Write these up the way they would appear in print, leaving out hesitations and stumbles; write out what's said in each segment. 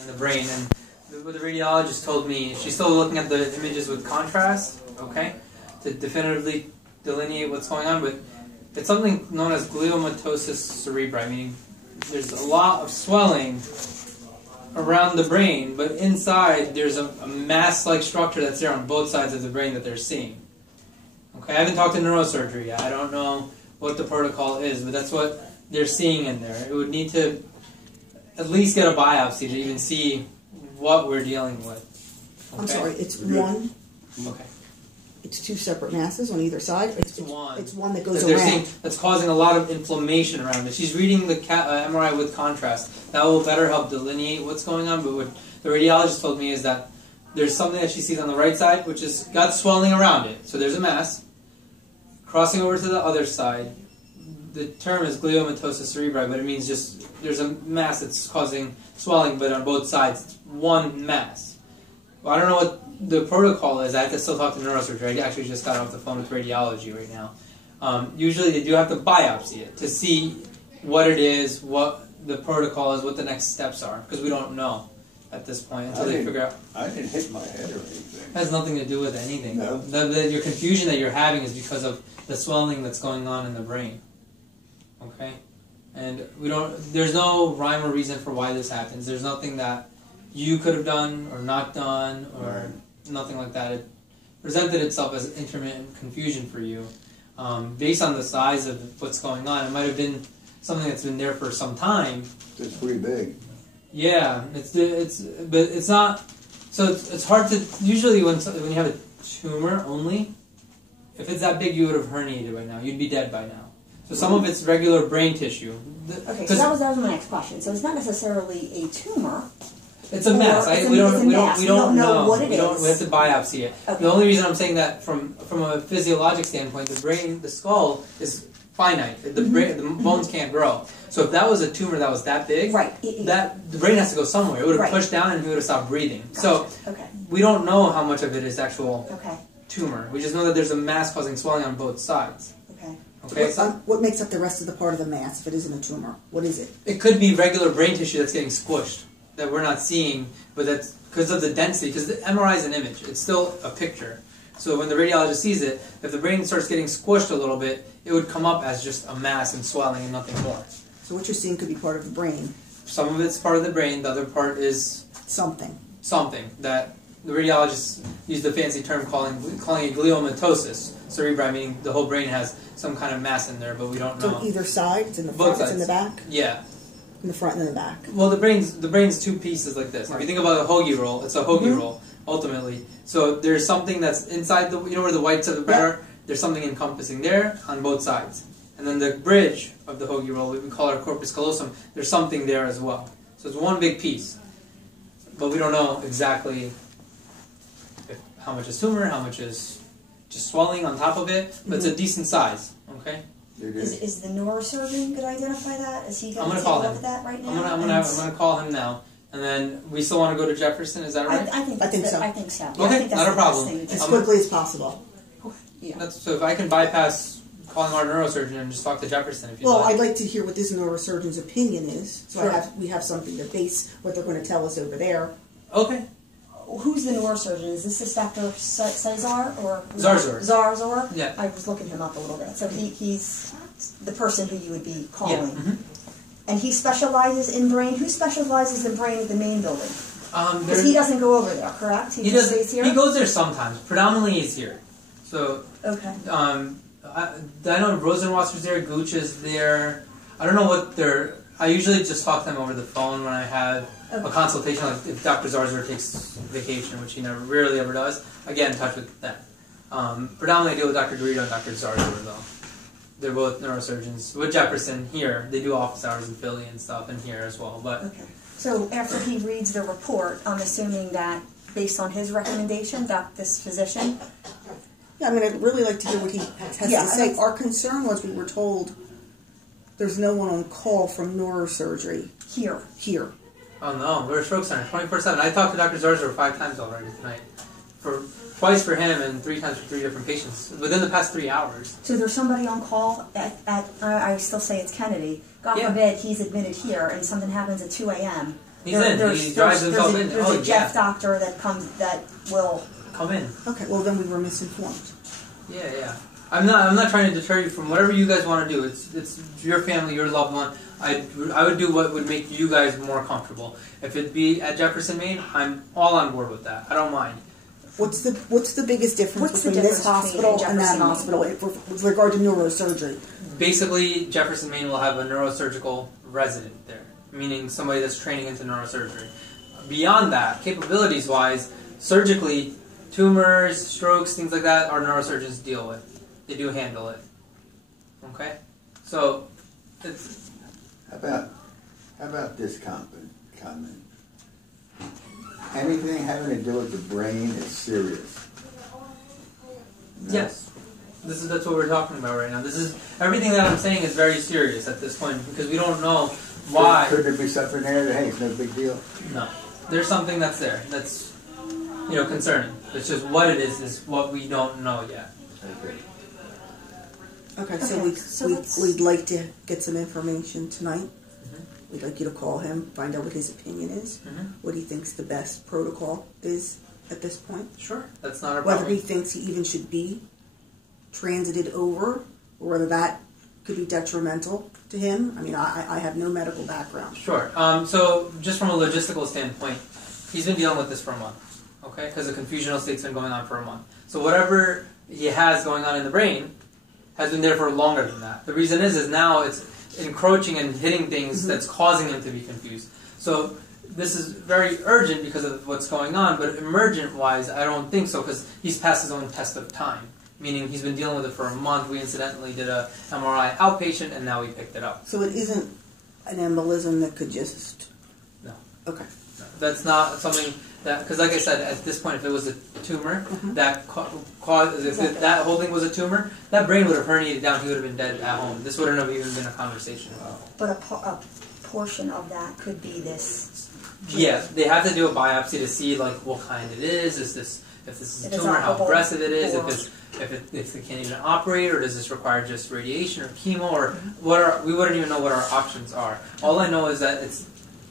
in the brain, and what the radiologist told me, she's still looking at the images with contrast, okay, to definitively delineate what's going on, but it's something known as gliomatosis cerebri, meaning there's a lot of swelling around the brain, but inside there's a mass-like structure that's there on both sides of the brain that they're seeing. Okay, I haven't talked to neurosurgery yet. I don't know what the protocol is, but that's what they're seeing in there. It would need to at least get a biopsy to even see what we're dealing with. Okay? I'm sorry, it's one? Okay. It's two separate masses on either side? It's one. It's one that goes they're around. Seeing, that's causing a lot of inflammation around it. She's reading the MRI with contrast. That will better help delineate what's going on, but what the radiologist told me is that there's something that she sees on the right side, which has got swelling around it. So there's a mass. Crossing over to the other side, the term is gliomatosis cerebri, but it means just there's a mass that's causing swelling, but on both sides, it's one mass. Well, I don't know what the protocol is. I have to still talk to neurosurgery. I actually just got off the phone with radiology right now. Usually they do have to biopsy it to see what it is, what the protocol is, what the next steps are, because we don't know at this point until they figure out. I didn't hit my head or anything. It has nothing to do with anything. No. Your confusion that you're having is because of the swelling that's going on in the brain. Okay? And there's no rhyme or reason for why this happens. There's nothing that you could have done or not done or nothing like that. It presented itself as intermittent confusion for you. Based on the size of what's going on, it might have been something that's been there for some time. It's pretty big. Yeah, but it's not. So it's hard to usually when you have a tumor only. If it's that big, you would have herniated by now. You'd be dead by now. So some of it's regular brain tissue. Okay, so that was my next question. So it's not necessarily a tumor. It's a mass. We don't know what it is. We have to biopsy it. Okay. The only reason I'm saying that from a physiologic standpoint, the brain, the skull is finite. The bones can't grow. So if that was a tumor that was that big, right. The brain has to go somewhere. It would have pushed down and he would have stopped breathing. Gotcha. So we don't know how much of it is actual okay. tumor. We just know that there's a mass causing swelling on both sides. Okay. Okay. What makes up the rest of the part of the mass if it isn't a tumor? What is it? It could be regular brain tissue that's getting squished that we're not seeing, but that's because of the density. Because the MRI is an image; it's still a picture. So when the radiologist sees it, if the brain starts getting squished a little bit, it would come up as just a mass and swelling and nothing more. So what you're seeing could be part of the brain. Some of it's part of the brain. The other part is something that the radiologists use the fancy term calling it gliomatosis cerebri, meaning the whole brain has some kind of mass in there, but we don't know. So either side, it's in the front, it's in the back? Yeah. In the front and in the back. Well, the brain's two pieces like this. Right. If you think about a hoagie roll, it's a hoagie roll, ultimately. So there's something that's inside the, where the whites of the bread are, there's something encompassing there on both sides. And then the bridge of the hoagie roll, we call it our corpus callosum, there's something there as well. So it's one big piece. But we don't know exactly how much is tumor, how much is just swelling on top of it, but it's a decent size, okay? Is the neurosurgeon going to identify that? Is he going to take call a look him. at that right now? I'm gonna call him now, and then we still want to go to Jefferson. Is that right? I think so. I think so. Okay, I think that's not a problem. As quickly as possible. Yeah. So if I can bypass calling our neurosurgeon and just talk to Jefferson, if you like. Well, I'd like to hear what this neurosurgeon's opinion is, so Sure. we have something to base what they're going to tell us over there. Okay. Who's the neurosurgeon? Is this Dr. Cesar or Zarzor? Zarzor? Yeah. I was looking him up a little bit. So he's the person who you would be calling. Yeah. And he specializes in brain. Who specializes in brain at the main building? Because he He doesn't go over there, correct? He just stays here? He goes there sometimes. Predominantly, he's here. So. Okay. I know Rosenwasser's there. Gooch is there. I don't know what they're. I usually just talk to them over the phone when I have a consultation. Like if Dr. Zarzor takes vacation, which he rarely ever does, I get in touch with them. Predominantly, I deal with Dr. Garrido and Dr. Zarzor though. They're both neurosurgeons. With Jefferson here, they do office hours in Philly and stuff, and here as well. But okay. So after he reads the report, I'm assuming that based on his recommendation, this physician. Yeah, I mean, I'd really like to hear what he has to say. Our concern was we were told there's no one on call from neurosurgery here. Oh no, we're a stroke center, 24/7. I talked to Dr. Zarzor 5 times already tonight. Twice for him and 3 times for 3 different patients within the past 3 hours. So there's somebody on call at I still say it's Kennedy. God forbid he's admitted here and something happens at 2 a.m. He's in. He drives himself in. There's a Jeff doctor that will come in. Okay, well then we were misinformed. Yeah. I'm not trying to deter you from whatever you guys want to do. It's your family, your loved one. I would do what would make you guys more comfortable. If it be at Jefferson, Maine, I'm all on board with that. I don't mind. What's the biggest difference between this hospital and that hospital with regard to neurosurgery? Basically, Jefferson, Maine will have a neurosurgical resident there, meaning somebody that's training into neurosurgery. Beyond that, capabilities-wise, surgically, tumors, strokes, things like that, our neurosurgeons deal with. They do handle it. Okay? So, it's... How about this comment? Anything having to do with the brain is serious. No? Yes. That's what we're talking about right now. This is everything that I'm saying is very serious at this point because we don't know why. Could there be something there that, hey, it's no big deal? No. There's something that's there that's, concerning. It's just what it is what we don't know yet. Okay, so we'd like to get some information tonight. Mm-hmm. We'd like you to call him, find out what his opinion is, what he thinks the best protocol is at this point. Sure, that's not a problem. Whether he thinks he even should be transited over, or whether that could be detrimental to him. I mean, I have no medical background. Sure. So just from a logistical standpoint, he's been dealing with this for a month, okay? Because the confusional state's been going on for a month. So whatever he has going on in the brain has been there for longer than that. The reason is now it's encroaching and hitting things that's causing him to be confused. So this is very urgent because of what's going on, but emergent-wise, I don't think so because he's passed his own test of time. Meaning he's been dealing with it for a month. We incidentally did a MRI outpatient, and now we picked it up. So it isn't an embolism that could just... No. Okay. No, that's not something that... Because like I said, at this point, if it was a tumor, that caused... If that whole thing was a tumor, that brain would have herniated down. He would have been dead at home. This wouldn't have even been a conversation. But a portion of that could be this... Yeah, they have to do a biopsy to see like what kind it is. If this is a tumor, how aggressive it is, if they can't even operate, or does this require just radiation or chemo, or we wouldn't even know what our options are. All I know is that it's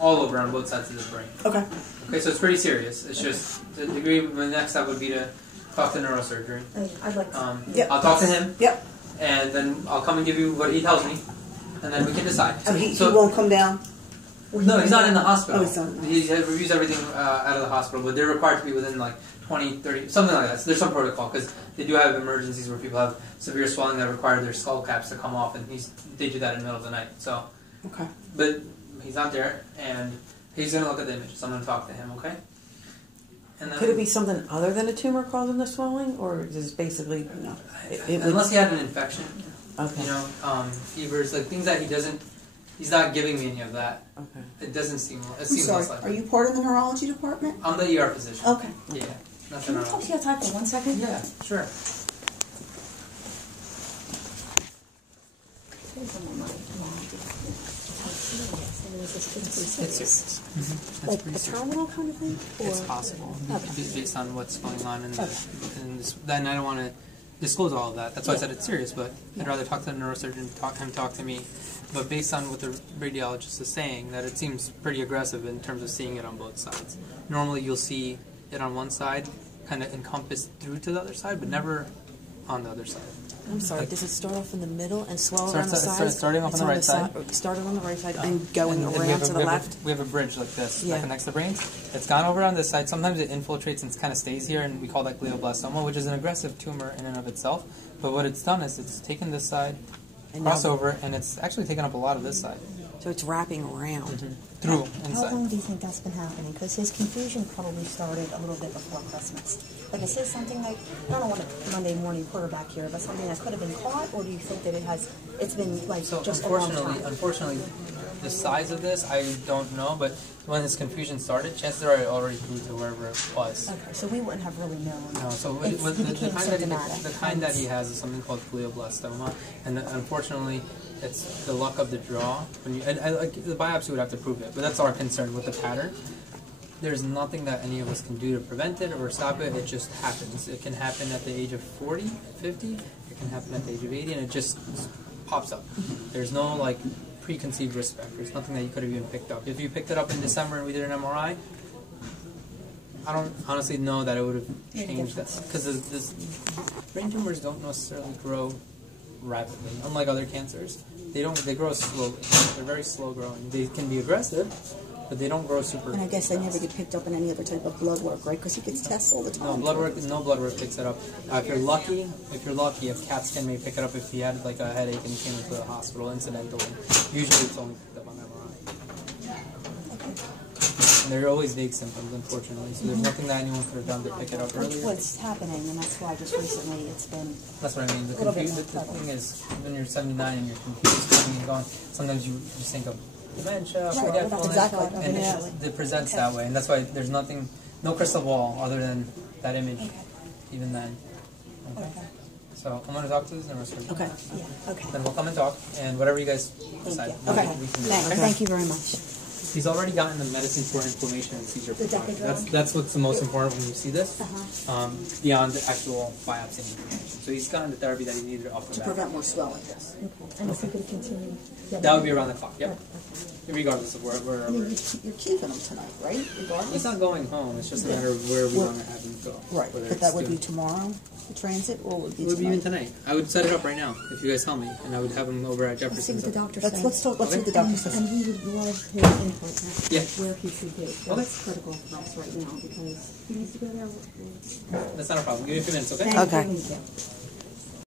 all over on both sides of the brain. Okay. Okay, so it's pretty serious. It's just the degree. The next step would be to talk to neurosurgery. I'd like to. Yep. I'll talk to him. Yep. And then I'll come and give you what he tells me, and then we can decide. He won't come down. No, he's not in the hospital. Oh, he's not. He reviews everything out of the hospital, but they're required to be within like 20, 30, something like that. So there's some protocol because they do have emergencies where people have severe swelling that require their skull caps to come off, and they do that in the middle of the night. So, okay. But he's not there, and he's going to look at the images. I'm going to talk to him, okay? And then, could it be something other than a tumor causing the swelling, or is this basically no? Unless he had an infection, okay. Fevers, like things that he doesn't. He's not giving me any of that. Okay. It doesn't seem. I'm sorry. Less Are you part of the neurology department? I'm the ER physician. Okay. Yeah. Can we talk to you outside for 1 second? Yeah, sure. It's serious. Like a terminal kind of thing? It's possible. Based on what's going on in this. Then I don't want to disclose all of that. That's why I said it's serious, but I'd rather talk to the neurosurgeon, talk to me. But based on what the radiologist is saying, that it seems pretty aggressive in terms of seeing it on both sides. Normally you'll see it on one side, kind of encompassed through to the other side, but never on the other side. I'm sorry, does it start off in the middle and swell around the Starts sides? starting off on the right side. Starting on the right side and going around to the left? We have a bridge like this that connects the brains. It's gone over on this side. Sometimes it infiltrates and kind of stays here, and we call that glioblastoma, which is an aggressive tumor in and of itself. But what it's done is it's taken this side, crossover, and it's actually taken up a lot of this side. So it's wrapping around. Through, inside. How long do you think that's been happening? Because his confusion probably started a little bit before Christmas. Like, is this something like, I don't want a Monday morning quarterback here, but something that could have been caught, or do you think that it's been like so just a long time? Unfortunately, the size of this, I don't know, but when his confusion started, chances are it already grew to wherever it was. Okay, so we wouldn't have really known. No, so the kind that he has is something called glioblastoma, and unfortunately, it's the luck of the draw. The biopsy would have to prove it, but that's our concern with the pattern. There's nothing that any of us can do to prevent it or stop it. It just happens. It can happen at the age of 40, 50. It can happen at the age of 80, and it just pops up. There's no preconceived risk factors, nothing that you could have even picked up. If you picked it up in December and we did an MRI, I don't honestly know that it would have changed that, because this brain tumors don't necessarily grow rapidly, unlike other cancers. They grow slowly. They're very slow growing. They can be aggressive, but they don't grow super. And I guess they never get picked up in any other type of blood work, right? Because he gets tests all the time. No blood work picks it up. If you're lucky, a CAT scan may pick it up if he had like a headache and he came into the hospital incidentally. Usually it's only picked up on MRI. And there are always vague symptoms, unfortunately. So there's nothing that anyone could have done to pick it up That's earlier. what's happening, and that's why just recently it's been. That's what I mean. The thing is, when you're 79 and you're confused, coming and going, sometimes you just think of dementia, forgetfulness, exactly. and it presents that way. And that's why there's nothing, no crystal ball other than that image, even then. Okay. So I'm going to talk to this neurosurgeon. Okay. Yeah. Okay. Then we'll come and talk, and whatever you guys decide, Okay. we can do. Thank you very much. He's already gotten the medicine for inflammation and seizure prevention. Decadron? That's what's the most important when you see this, beyond the actual biopsy and information. So he's gotten the therapy that he needed off the To bat. prevent more swelling. Yes. And if we could continue. That would be around the clock, yep. Regardless of wherever. I mean, you're keeping them tonight, right? Regardless. He's not going home, it's just a matter of where we want to have him go. Right, Whether but it's that would to- be tomorrow, the transit, or would it be It would be tonight? even tonight. I would set it up right now, if you guys tell me, and I would have him over at Let's see Jefferson. what the doctor Let's says. let's talk. Let's see what the doctor says. And we would love his input as to Yeah. where he should be. Okay. That's critical for us right now because he needs to go there. That's not a problem. Give me a few minutes, okay? Thank Okay. you.